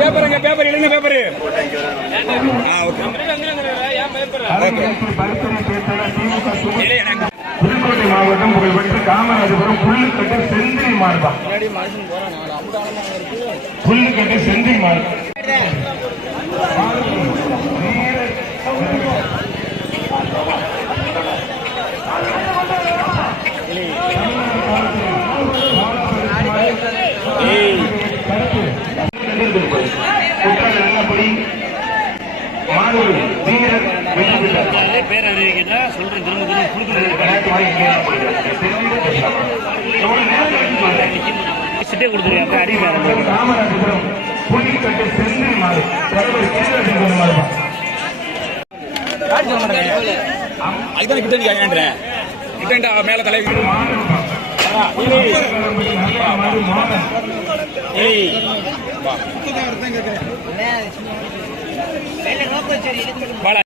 பேப்பருங்க paper எழுங்க paper. ஆ okay. Pudukkottai மாவட்டம் புகழ்பெற்ற காமராஜபுரம் புல்லுக்கட்டு செந்தில் மார்பா. புல்லுக்கட்டு செந்தில் மார்பா. பேர் அறிவிக்கிறதா சொல்றேன் திரும்ப திரும்ப கொடுக்குறேன் சிட்டே கொடுத்துருக்கேன் அறிவிப்பாரு அதுதான் கிட்ட கேட்கன்றேன் கிட்ட மேல தலைவி ஏய் ಬಹಳ